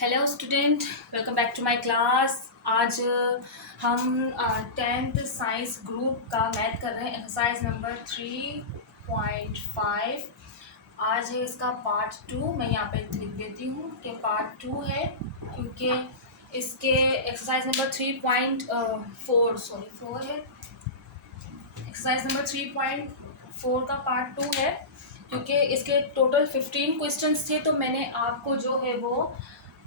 Hello student, welcome back to my class. आज हम 10th science group का math कर रहे हैं, एक्सरसाइज नंबर 3.5। आज है इसका पार्ट 2। मैं यहाँ पे लिख देती हूँ कि पार्ट 2 है, क्योंकि इसके एक्सरसाइज नंबर 3.4 है। एक्सरसाइज नंबर 3.4 का पार्ट 2 है, क्योंकि इसके टोटल 15 क्वेश्चंस थे। तो मैंने आपको जो है वो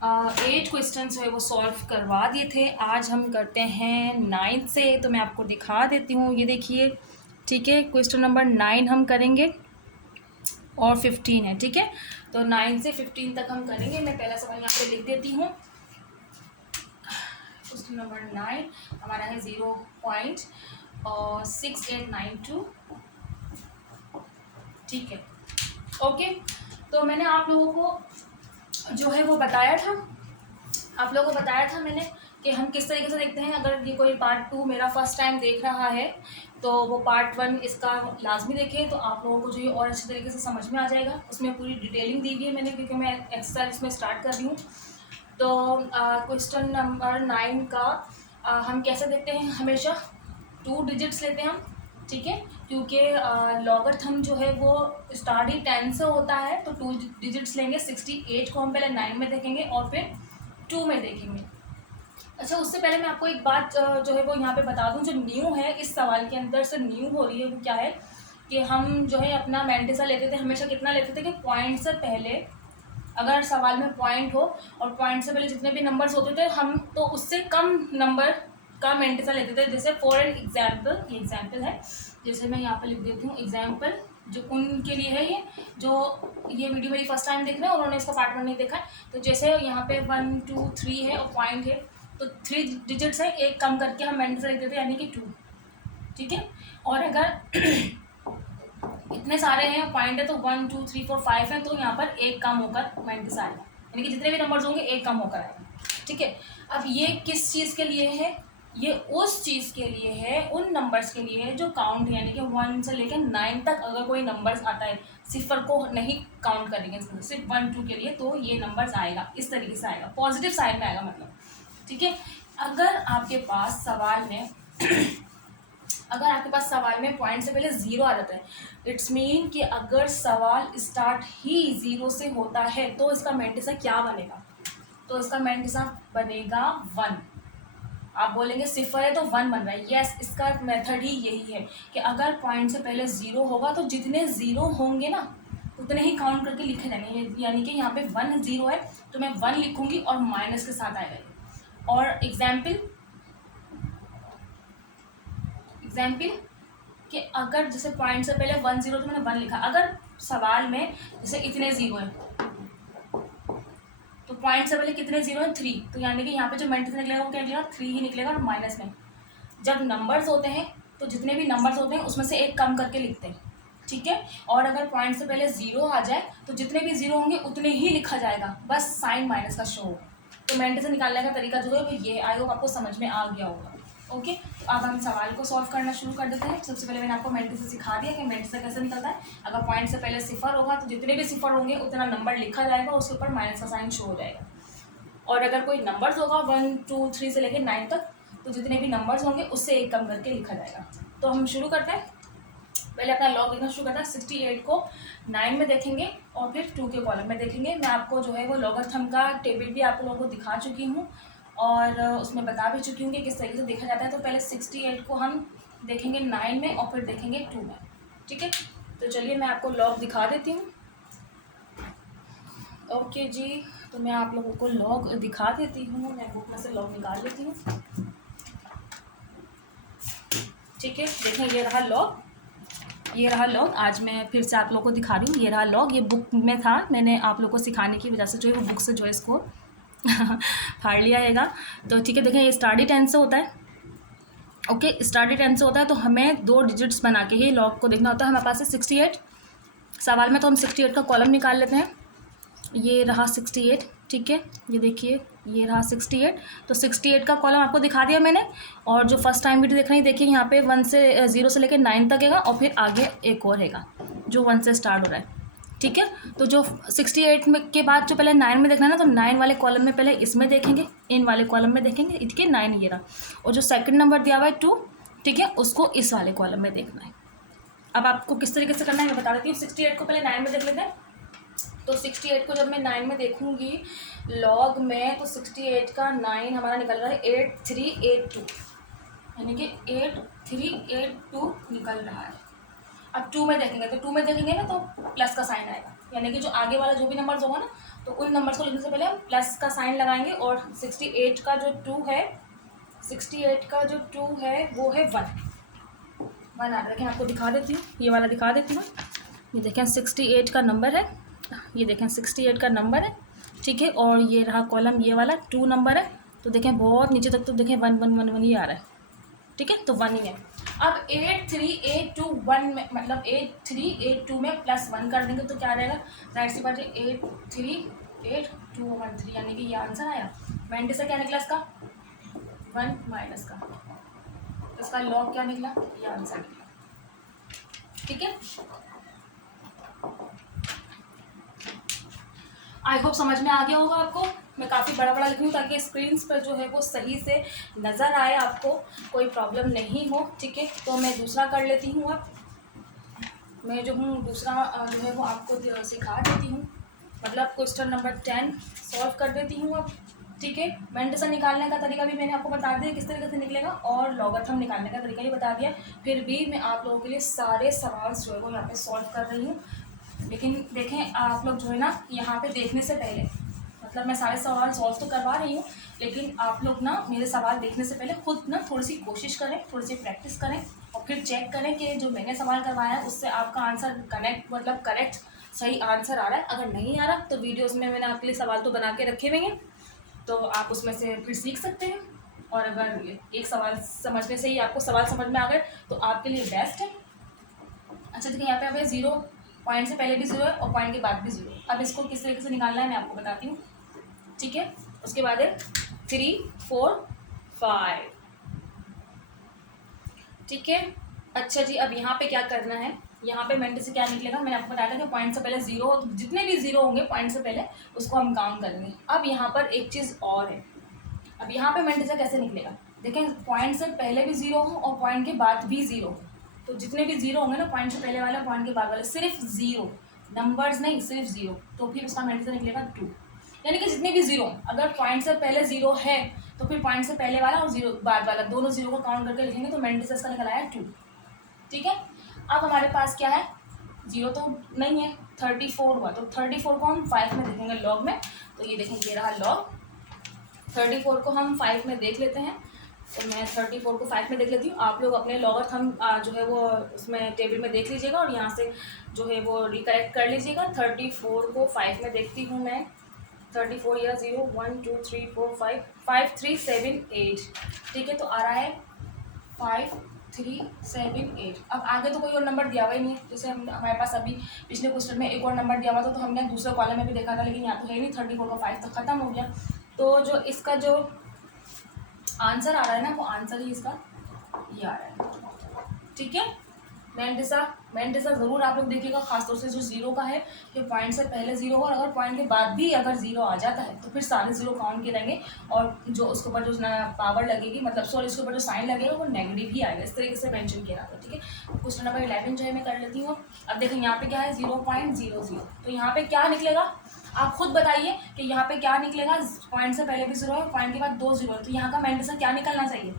8 क्वेश्चन जो है वो सॉल्व करवा दिए थे। आज हम करते हैं 9 से, तो मैं आपको दिखा देती हूँ। ये देखिए, ठीक है, क्वेश्चन नंबर 9 हम करेंगे और 15 है, ठीक है। तो 9 से 15 तक हम करेंगे। मैं पहला सवाल यहाँ पे लिख देती हूँ। क्वेश्चन नंबर 9 हमारा है 0.6892, ठीक है। ओके, तो मैंने आप लोगों को जो है वो बताया था, मैंने कि हम किस तरीके से देखते हैं। अगर ये कोई पार्ट 2 मेरा फर्स्ट टाइम देख रहा है तो वो पार्ट 1 इसका लाजमी देखें, तो आप लोगों को जो ये और अच्छे तरीके से समझ में आ जाएगा। उसमें पूरी डिटेलिंग दी हुई है मैंने, क्योंकि मैं एक्सरसाइज इसमें स्टार्ट कर रही हूँ। तो क्वेश्चन नंबर 9 का हम कैसे देखते हैं, हमेशा 2 डिजिट्स लेते हैं हम, ठीक है, क्योंकि लॉगरिथम जो है वो स्टार्ट ही 10 से होता है। तो 2 डिजिट्स लेंगे। 68 को हम पहले 9 में देखेंगे और फिर 2 में देखेंगे। अच्छा, उससे पहले मैं आपको एक बात जो है वो यहाँ पे बता दूँ। जो न्यू है इस सवाल के अंदर से न्यू हो रही है वो क्या है कि हम जो है अपना मैंटिसा लेते थे हमेशा। कितना लेते थे कि पॉइंट से पहले, अगर सवाल में पॉइंट हो और पॉइंट से पहले जितने भी नंबर्स होते थे हम तो उससे कम नंबर का मैंटिसा लेते थे। जैसे फॉर एन एग्जाम्पल, ये एग्जाम्पल है, जैसे मैं यहाँ पे लिख देती हूँ एग्जाम्पल, जो उनके लिए है, ये जो ये वीडियो मेरी फर्स्ट टाइम देख रहे हैं, उन्होंने इसका पार्ट 1 नहीं देखा है। तो जैसे यहाँ पे 1 2 3 है और पॉइंट है, तो 3 डिजिट्स है, एक कम करके हम मैंटिसा लेते थे, यानी कि 2, ठीक है। और अगर इतने सारे हैं, पॉइंट है, तो 1 2 3 4 5 है, तो यहाँ पर एक कम होकर मैंटिसा आएगा, यानी कि जितने भी नंबर्स होंगे एक कम होकर आएगा, ठीक है। अब ये किस चीज़ के लिए है, ये उस चीज़ के लिए है, उन नंबर्स के लिए है जो काउंट है, यानी कि 1 से लेकर 9 तक अगर कोई नंबर्स आता है, सिफर को नहीं काउंट करेंगे, सिर्फ 1 2 के लिए, तो ये नंबर्स आएगा, इस तरीके से आएगा, पॉजिटिव साइड में आएगा, मतलब, ठीक है। अगर आपके पास सवाल में पॉइंट से पहले 0 आ जाता है, इट्स मीन कि अगर सवाल स्टार्ट ही 0 से होता है तो इसका मैंटिसा क्या बनेगा, तो इसका मैंटिसा बनेगा 1। आप बोलेंगे सिफर है तो 1 बन रहा है, यस, इसका मेथड ही यही है कि अगर पॉइंट से पहले 0 होगा तो जितने 0 होंगे ना उतने ही काउंट करके लिखे जाएंगे, यानी कि यहाँ पे 1 0 है तो मैं 1 लिखूंगी और माइनस के साथ आएगा। और एग्जाम्पल कि अगर जैसे पॉइंट से पहले 1 0 तो मैंने 1 लिखा, अगर सवाल में जैसे इतने 0 है तो पॉइंट से पहले कितने 0 है, 3, तो यानी कि यहाँ पे जो मैंटिसा निकलेगा वो क्या निकलेगा, 3 ही निकलेगा, और माइनस में जब नंबर्स होते हैं तो जितने भी नंबर्स होते हैं उसमें से एक कम करके लिखते हैं, ठीक है। और अगर पॉइंट से पहले 0 आ जाए तो जितने भी 0 होंगे उतने ही लिखा जाएगा, बस साइन माइनस का शो होगा। तो मैंटिसा निकालने का तरीका जो है वो ये, आई होप आपको समझ में आ गया होगा। ओके, तो अब हम सवाल को सॉल्व करना शुरू कर देते हैं। सबसे पहले मैंने आपको मैंटिसा सिखा दिया कि मैंटिसा कैसे निकलता है। अगर पॉइंट से पहले सिफर होगा तो जितने भी सिफर होंगे उतना नंबर लिखा जाएगा, उसके ऊपर माइनस का साइन शो हो जाएगा। और अगर कोई नंबर्स होगा 1 2 3 से लेकर 9 तक, तो जितने भी नंबर्स होंगे उससे एक कम करके लिखा जाएगा। तो हम शुरू करते हैं, पहले अपना लॉग लिखना शुरू करते हैं। 68 को 9 में देखेंगे और फिर 2 के कॉलम में देखेंगे। मैं आपको जो है वो लॉगरिथम का टेबल भी आप लोगों को दिखा चुकी हूँ और उसमें बता भी चुकी हूँ कि किस तरीके से देखा जाता है। तो पहले 68 को हम देखेंगे 9 में और फिर देखेंगे 2 में, ठीक है। तो चलिए मैं आपको लॉग दिखा देती हूँ। ओके जी, तो मैं आप लोगों को लॉग दिखा देती हूँ। मैं बुक में से लॉग निकाल लेती हूँ, ठीक है। देखें, ये रहा लॉग, आज मैं फिर से आप लोगों को दिखा रही हूँ। ये रहा लॉग, ये बुक में था, मैंने आप लोगों को सिखाने की वजह से जो है वो बुक से जो है इसको फाड़ लिया हैगा। तो ठीक है, देखें, ये स्टार्टी 10 से होता है। ओके, स्टार्टी 10 से होता है, तो हमें 2 डिजिट्स बना के ही लॉग को देखना होता है। हमारे पास है 68 सवाल में, तो हम 68 का कॉलम निकाल लेते हैं। ये रहा 68, ठीक है, ये देखिए, ये रहा 68। तो 68 का कॉलम आपको दिखा दिया मैंने। और जो फर्स्ट टाइम वीडियो देख रही देखिए, यहाँ पे 0 से लेकर 9 तक हैगा और फिर आगे एक और हैगा जो 1 से स्टार्ट हो रहा है, ठीक है। तो जो 68 में के बाद जो पहले 9 में देखना है ना, तो 9 वाले कॉलम में पहले इसमें देखेंगे, इन वाले कॉलम में देखेंगे, इसके 9 ये रहा, और जो सेकंड नंबर दिया हुआ है 2, ठीक है, उसको इस वाले कॉलम में देखना है। अब आपको किस तरीके से करना है मैं बता देती हूँ। 68 को पहले 9 में देख लेते हैं। तो 68 को जब मैं 9 में देखूँगी लॉग में, तो 68 का 9 हमारा निकल रहा है 8382, यानी कि 8382 निकल रहा है। अब 2 में देखेंगे, तो 2 में देखेंगे ना तो प्लस का साइन आएगा, यानी कि जो आगे वाला जो भी नंबर्स होगा ना, तो उन नंबर्स को लिखने से पहले हम प्लस का साइन लगाएंगे। और 68 का जो 2 है, 68 का जो 2 है वो है 1 आ रहा है। देखें आपको दिखा देती हूँ, ये वाला दिखा देती हूँ। ये देखें 68 का नंबर है, ये देखें 68 का नंबर है, ठीक है। और ये रहा कॉलम, ये वाला 2 नंबर है। तो देखें बहुत नीचे तक तो देखें 1 1 1 1 ही आ रहा है, ठीक है, तो 1 ही है। अब 83821 में, मतलब 8382 में +1 कर देंगे तो क्या रहेगा, राइट से बात है 838213, यानी कि ये आंसर आया। वेंटी से क्या निकला इसका 1 माइनस का, इसका लॉग क्या निकला, ये आंसर निकला, ठीक है। आई होप समझ में आ गया होगा आपको। मैं काफ़ी बड़ा बड़ा लिख रही हूँ ताकि स्क्रीन पर जो है वो सही से नज़र आए, आपको कोई प्रॉब्लम नहीं हो, ठीक है। तो मैं दूसरा कर लेती हूँ। अब मैं जो हूँ दूसरा जो है वो आपको सिखा देती हूँ, मतलब क्वेश्चन नंबर 10 सॉल्व कर देती हूँ अब, ठीक है। मेंडसा निकालने का तरीका भी मैंने आपको बता दिया किस तरीके से निकलेगा, और लॉगरिथम निकालने का तरीका भी बता दिया। फिर भी मैं आप लोगों के लिए सारे सवाल जो है वो यहाँ पे सॉल्व कर रही हूँ। लेकिन देखें आप लोग जो है ना, यहाँ पे देखने से पहले, मतलब मैं सारे सवाल सॉल्व तो करवा रही हूँ, लेकिन आप लोग ना मेरे सवाल देखने से पहले खुद ना थोड़ी सी कोशिश करें, थोड़ी सी प्रैक्टिस करें, और फिर चेक करें कि जो मैंने सवाल करवाया है उससे आपका आंसर करेक्ट सही आंसर आ रहा है। अगर नहीं आ रहा तो वीडियोज़ में मैंने आपके लिए सवाल तो बना के रखे हुए हैं, तो आप उसमें से फिर सीख सकते हैं। और अगर एक सवाल समझने से ही आपको सवाल समझ में आ गए तो आपके लिए बेस्ट है। अच्छा देखिए यहाँ पे अब 0 पॉइंट से पहले भी 0 है और पॉइंट के बाद भी 0। अब इसको किस तरीके से निकालना है मैं आपको बताती हूँ, ठीक है। उसके बाद है 3 4 5, ठीक है। अच्छा जी, अब यहाँ पे क्या करना है, यहाँ पे मेंडे से क्या निकलेगा, मैंने आपको बताया था कि पॉइंट से पहले 0, जितने भी 0 होंगे पॉइंट से पहले उसको हम काउंट करेंगे। अब यहाँ पर एक चीज़ और है, अब यहाँ पे मेंडे से कैसे निकलेगा, देखें पॉइंट से पहले भी 0 हो और पॉइंट के बाद भी 0 हो, तो जितने भी 0 होंगे ना, पॉइंट से पहले वाले पॉइंट के बाद वाले, सिर्फ 0 नंबर्स नहीं, सिर्फ 0, तो फिर उसका मेंडे से निकलेगा 2। यानी कि जितने भी 0, अगर पॉइंट से पहले 0 है तो फिर पॉइंट से पहले वाला और 0 बाद वाला, दोनों 0 को काउंट करके लिखेंगे तो मेंडे से इसका निकल आया 2, ठीक है। अब हमारे पास क्या है, 0 तो नहीं है, 34 हुआ, तो 34 को हम 5 में देखेंगे लॉग में। तो ये देखेंगे ये रहा लॉग, 34 को हम 5 में देख लेते हैं। तो मैं 34 को 5 में देख लेती हूँ, आप लोग अपने लॉगरिथम जो है वो उसमें टेबल में देख लीजिएगा और यहाँ से जो है वो रिकरेक्ट कर लीजिएगा। 34 को 5 में देखती हूँ मैं, 34 या 0 1 2 3 4 5 5 3 7 8, ठीक है। तो आ रहा है 5 3 7 8। अब आगे तो कोई और नंबर दिया हुआ ही नहीं है, जैसे हम हमारे पास अभी पिछले क्वेश्चन में एक और नंबर दिया हुआ था, तो हमने दूसरे कॉलम में भी देखा था, लेकिन यहाँ तो है नहीं, 34 को 5 तक ख़त्म हो गया। तो जो इसका जो आंसर आ रहा है ना, वो आंसर ही इसका ये आ रहा है, ठीक है। मेंडेसा ज़रूर आप लोग देखिएगा, खासतौर से जो 0 का है कि पॉइंट से पहले 0 हो और अगर पॉइंट के बाद भी अगर 0 आ जाता है तो फिर सारे 0 काउंट के रहेंगे, और जो उसके ऊपर जो पावर लगेगी, मतलब सॉरी उसके ऊपर जो साइन लगेगा वो नेगेटिव ही आएगा। इस तरीके से मेंशन किया था, ठीक है। क्वेश्चन नंबर 11 जो है मैं कर लेती हूँ। अब देखें यहाँ पे क्या है 0.00, तो यहाँ पे क्या निकलेगा, आप खुद बताइए कि यहाँ पे क्या निकलेगा। पॉइंट से पहले भी 0 है, पॉइंट के बाद 2 0 है, तो यहाँ का मेंडेसा क्या निकलना चाहिए,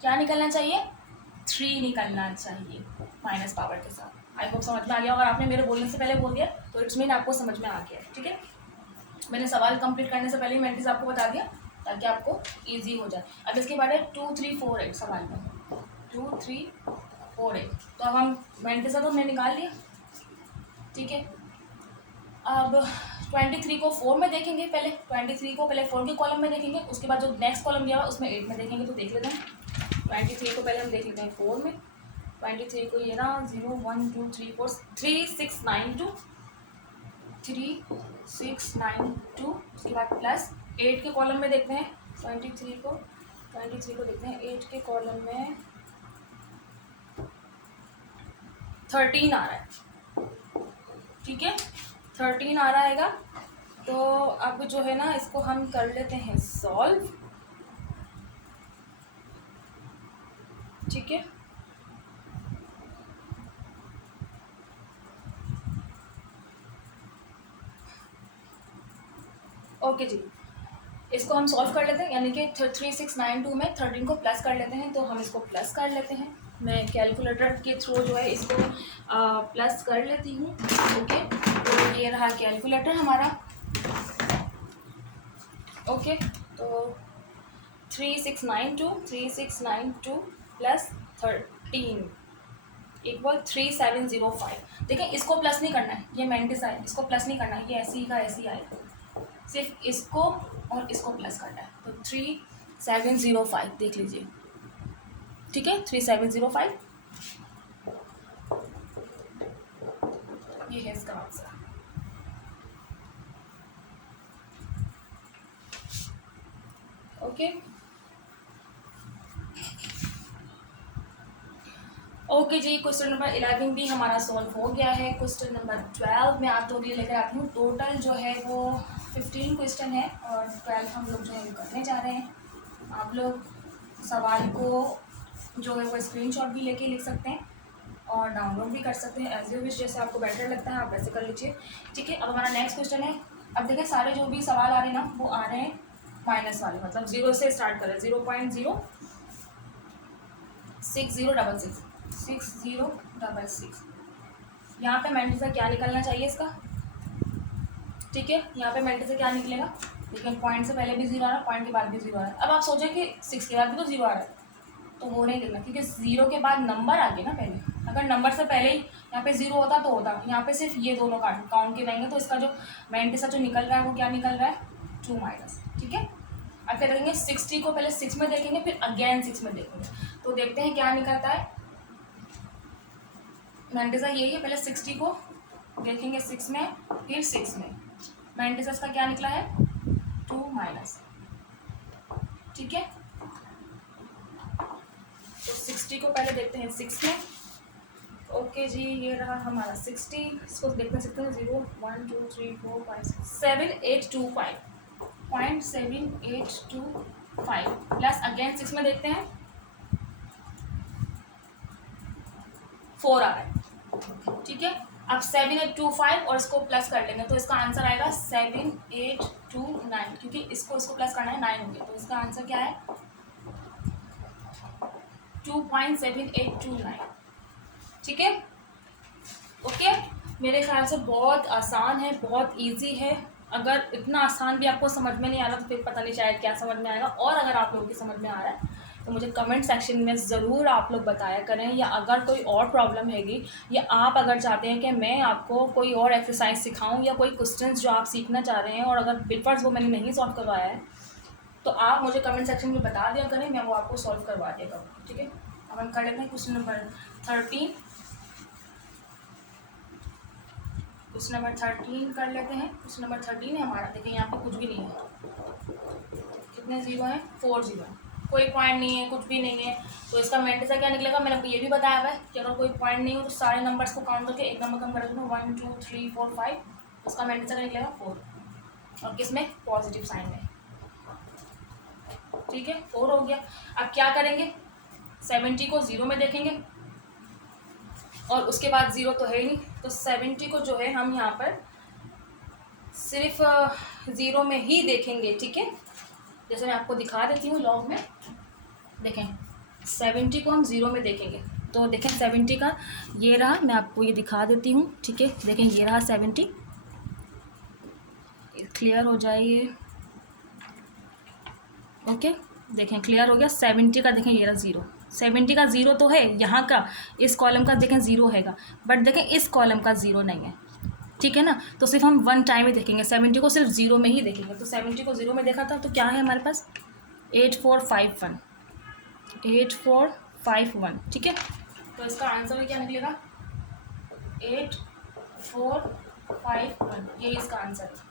क्या निकलना चाहिए, 3 निकलना चाहिए माइनस पावर के साथ। आई होप समझ में आ गया, अगर आपने मेरे बोलने से पहले बोल दिया तो इट्स मीन आपको समझ में आ गया, ठीक है। मैंने सवाल कंप्लीट करने से पहले ही मेंटिस आपको बता दिया ताकि आपको इजी हो जाए। अब इसके बाद है 2 3 4 8 सवाल में 2 3 4 8, तो अब हम मेंटिसा तो हमने निकाल लिया, ठीक है। अब 23 को 4 में देखेंगे, पहले 23 को पहले 4 के कॉलम में देखेंगे, उसके बाद जो नेक्स्ट कॉलम दिया हुआ उसमें 8 में देखेंगे। तो देख लेते हैं 23 को पहले हम देख लेते हैं 4 में। 23 को ये ना 0 1 2 3 4 3 6 9 2 3 6 9 2, उसके बाद प्लस 8 के कॉलम में देखते हैं 23 को देखते हैं 8 के कॉलम में 13 आ रहा है, ठीक है, 13 आ रहा हैगा। तो अब जो है ना इसको हम कर लेते हैं सॉल्व। ठीक है, ओके जी, इसको हम सॉल्व कर लेते हैं, यानी कि 3692 में 13 को प्लस कर लेते हैं। तो हम इसको प्लस कर लेते हैं, मैं कैलकुलेटर के थ्रू जो है इसको प्लस कर लेती हूँ। ओके, तो ये रहा कैलकुलेटर हमारा। ओके, तो 3692 प्लस 13 इक्वल 3705। देखिए इसको प्लस नहीं करना है, ये मेंटिस है, इसको प्लस नहीं करना है, ये ऐसे ही का ऐसे ही आएगा, सिर्फ इसको और इसको प्लस करना है। तो 3705 देख लीजिए। ठीक है, 3705 ये है इसका आंसर। ओके, ओके जी, क्वेश्चन नंबर 11 भी हमारा सॉल्व हो गया है। क्वेश्चन नंबर 12 में आप लोग के लिए लेकर आती हूँ। टोटल जो है वो 15 क्वेश्चन है और 12 हम लोग जो है वो करने जा रहे हैं। आप लोग सवाल को जो है वो स्क्रीनशॉट भी लेके लिख सकते हैं और डाउनलोड भी कर सकते हैं, एज यू विश, जैसे आपको बेटर लगता है आप वैसे कर लीजिए। ठीक है, अब हमारा नेक्स्ट क्वेश्चन है। अब देखिए सारे जो भी सवाल आ रहे हैं ना वो आ रहे हैं माइनस वाले, मतलब 0 से स्टार्ट करें, 0.06066 6066। यहाँ पे मेंटिस का क्या निकलना चाहिए इसका। ठीक है, यहाँ पे मेंटिस से क्या निकलेगा, लेकिन पॉइंट से पहले भी 0 आ रहा है, पॉइंट के बाद भी 0 आ रहा है। अब आप सोचें कि 6 के बाद भी तो 0 आ रहा है, तो वो नहीं देखना, क्योंकि 0 के बाद नंबर आ गए ना पहले। अगर नंबर से पहले ही यहाँ पे 0 होता तो होता, यहाँ पे सिर्फ ये दोनों काउंट के रहेंगे, तो इसका जो मेंटिस जो निकल रहा है वो क्या निकल रहा है, 2 माइनस। ठीक है, अब क्या करेंगे, 60 को पहले 6 में देखेंगे, फिर अगेन 6 में देखेंगे, तो देखते हैं क्या निकलता है। मेंटिसा यही है, पहले 60 को देखेंगे 6 में, फिर 6 में। मेंटिसस का क्या निकला है, 2 माइनस। ठीक है, तो 60 को पहले देखते हैं 6 में। ओके जी, ये रहा हमारा 60। इसको देखते हैं 0 1 2 3 4 5 6 7 8 2 5 0.7825 प्लस अगेन 6 में देखते हैं 4 आ रहा है। ठीक है, अब 7825 और इसको प्लस कर लेंगे, तो इसका आंसर आएगा 7829, क्योंकि इसको प्लस करना है 9 हो गया, तो इसका आंसर क्या है 2.7829। ठीक है, ओके, मेरे ख्याल से बहुत आसान है, बहुत इजी है। अगर इतना आसान भी आपको समझ में नहीं आ रहा तो फिर पता नहीं शायद क्या समझ में आएगा। और अगर आप लोगों की समझ में आ रहा है तो मुझे कमेंट सेक्शन में ज़रूर आप लोग बताया करें, या अगर कोई और प्रॉब्लम हैगी, या आप अगर चाहते हैं कि मैं आपको कोई और एक्सरसाइज सिखाऊं, या कोई क्वेश्चंस जो आप सीखना चाह रहे हैं और अगर बिलफर्ज वो मैंने नहीं सॉल्व करवाया है, तो आप मुझे कमेंट सेक्शन में बता दिया करें, मैं वो आपको सॉल्व करवा दिया करूँ। ठीक है, अब हम कर लेते हैं क्वेश्चन नंबर 13। क्वेश्चन नंबर 13 कर लेते हैं। क्वेश्चन नंबर 13 है हमारा। देखिए यहाँ पे कुछ भी नहीं है, कितने 0 हैं, 4 0 है, कोई पॉइंट नहीं है, कुछ भी नहीं है, तो इसका मेंटिसा क्या निकलेगा। मैंने आपको ये भी बताया हुआ है कि अगर कोई पॉइंट नहीं हो तो सारे नंबर्स को काउंट करके एक नंबर कम कर दूँगा, 1 2 3 4 5, उसका मेंटिसा क्या निकलेगा 4, और किसमें, पॉजिटिव साइन में। ठीक है, 4 हो गया। अब क्या करेंगे, 70 को 0 में देखेंगे और उसके बाद 0 तो है ही नहीं, तो 70 को जो है हम यहाँ पर सिर्फ 0 में ही देखेंगे। ठीक है, जैसे मैं आपको दिखा देती हूँ लॉग में। देखें 70 को हम 0 में देखेंगे, तो देखें 70 का ये रहा, मैं आपको ये दिखा देती हूँ। ठीक है, देखें ये रहा 70, क्लियर हो जाए ये। ओके, देखें क्लियर हो गया। 70 का देखें ये रहा 0, 70 का 0 तो है यहाँ का, इस कॉलम का देखें 0 हैगा, बट देखें इस कॉलम का 0 नहीं है। ठीक है ना, तो सिर्फ हम 1 टाइम ही देखेंगे, 70 को सिर्फ 0 में ही देखेंगे। तो 70 को 0 में देखा था, तो क्या है हमारे पास 8451, 8451। ठीक है, तो इसका आंसर भी क्या निकलेगा 8451, ये इसका आंसर है।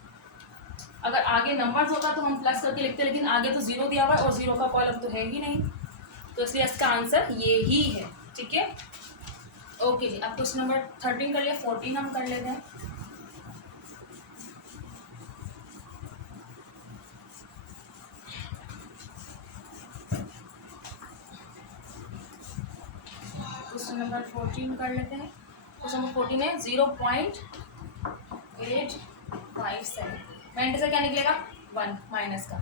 अगर आगे नंबर्स होता तो हम प्लस करके लिखते, लेकिन आगे तो 0 दिया हुआ है और 0 का कॉलम तो है ही नहीं, तो इसलिए इसका आंसर ये ही है। ठीक है, ओके जी, अब क्वेश्चन नंबर 13 कर लिया, 14 हम कर लेते हैं। नंबर 14 कर लेते हैं। क्वेश्चन नंबर 14 है 0.857। मेंट से क्या निकलेगा 1 माइनस का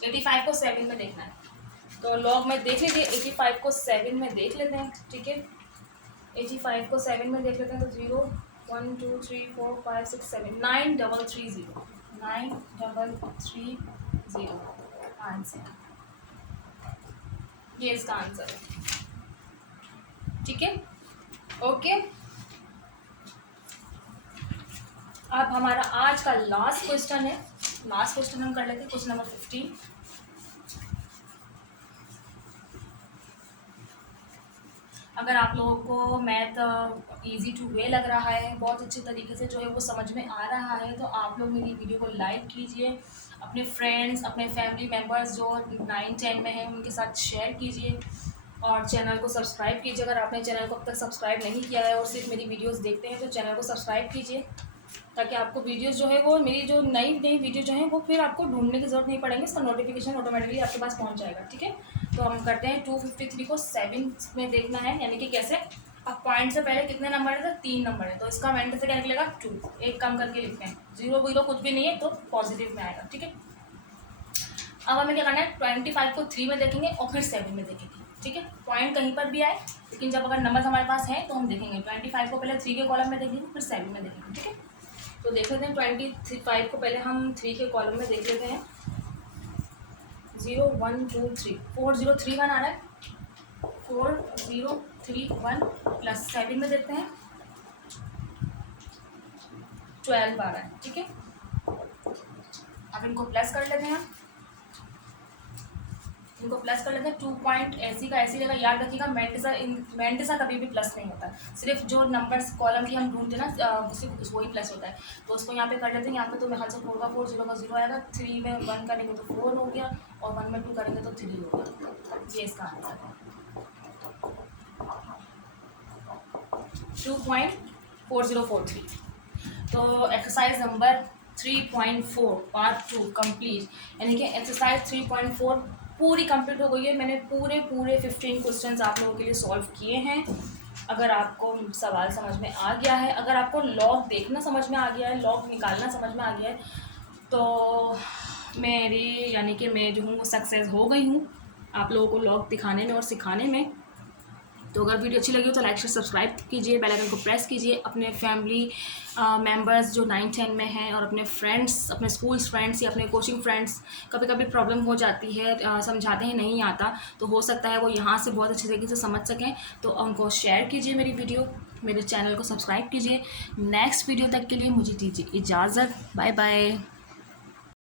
85 को 7 में देखना है, तो लॉग में देख लीजिए 85 को 7 में देख लेते हैं। ठीक है, 85 को 7 में देख लेते हैं, तो 0 1 2 3 4 5 6 7 9330 9330 आंसर, ये इसका आंसर है। ठीक है, ओके। अब हमारा आज का लास्ट क्वेश्चन है, लास्ट क्वेश्चन हम कर लेते हैं, क्वेश्चन नंबर 15। अगर आप लोगों को मैथ इजी टू वे लग रहा है, बहुत अच्छे तरीके से जो है वो समझ में आ रहा है, तो आप लोग मेरी वीडियो को लाइक कीजिए, अपने फ्रेंड्स, अपने फैमिली मेम्बर्स जो 9-10 में हैं उनके साथ शेयर कीजिए, और चैनल को सब्सक्राइब कीजिए। अगर आपने चैनल को अब तक सब्सक्राइब नहीं किया है और सिर्फ मेरी वीडियोस देखते हैं, तो चैनल को सब्सक्राइब कीजिए, ताकि आपको वीडियोस जो है वो मेरी जो नई वीडियो जो है वो फिर आपको ढूंढने की ज़रूरत नहीं पड़ेगी, इसका नोटिफिकेशन ऑटोमेटिकली आपके पास पहुंच जाएगा। ठीक है, तो हम करते हैं 253 को 7 में देखना है, यानी कि कैसे। अब पॉइंट से पहले कितने नंबर है, तो 3 नंबर है, तो इसका मेंट से क्या निकलेगा 2, एक कम करके लिखते हैं, 0 0 कुछ भी नहीं है तो पॉजिटिव में आएगा। ठीक है, अब हमें क्या करना है, 25 को 3 में देखेंगे और फिर 7 में देखेंगे। ठीक है, पॉइंट कहीं पर भी आए, लेकिन जब अगर नंबर हमारे पास है तो हम देखेंगे 25 को पहले 3 के कॉलम में देखेंगे, फिर 7 में देखेंगे। ठीक है, तो देख लेते हैं 25 को पहले हम 3 के कॉलम में देख लेते हैं। 0 1 2 3 4031 आ रहा है, 4031 प्लस 7 में देते हैं 12 आ रहा है। ठीक है, अब इनको प्लस कर लेते हैं, इनको प्लस कर लेते हैं। 2 पॉइंट ऐसी का ऐसी रहेगा, याद रखिएगा मेंटिसा कभी भी प्लस नहीं होता, सिर्फ जो नंबर्स कॉलम की हम ढूंढते हैं ना सिर्फ वही प्लस होता है। तो उसको यहाँ पे कर लेते हैं, यहाँ पे तो मेरे ख्याल से 4 का 4 0 का 0 आएगा, 3 में 1 करेंगे तो 4 हो गया, और 1 में 2 करेंगे तो 3 हो गया, ये इसका आंसर है 2.4043। तो एक्सरसाइज नंबर 3.4 पार्ट 2 कंप्लीट, यानी कि एक्सरसाइज 3.4 पूरी कंप्लीट हो गई है। मैंने पूरे 15 क्वेश्चंस आप लोगों के लिए सॉल्व किए हैं। अगर आपको सवाल समझ में आ गया है, अगर आपको लॉग देखना समझ में आ गया है, लॉग निकालना समझ में आ गया है, तो मेरी यानी कि मैं जो हूँ वो सक्सेस हो गई हूँ आप लोगों को लॉग दिखाने में और सिखाने में। तो अगर वीडियो अच्छी लगी हो तो लाइक शेयर सब्सक्राइब कीजिए, बेल आइकन को प्रेस कीजिए। अपने फैमिली मेंबर्स जो 9-10 में हैं और अपने फ्रेंड्स, अपने स्कूल्स फ्रेंड्स या अपने कोचिंग फ्रेंड्स, कभी कभी प्रॉब्लम हो जाती है, समझाते हैं नहीं आता, तो हो सकता है वो यहाँ से बहुत अच्छे तरीके से समझ सकें, तो उनको शेयर कीजिए मेरी वीडियो, मेरे चैनल को सब्सक्राइब कीजिए। नेक्स्ट वीडियो तक के लिए मुझे दीजिए इजाज़त, बाय बाय।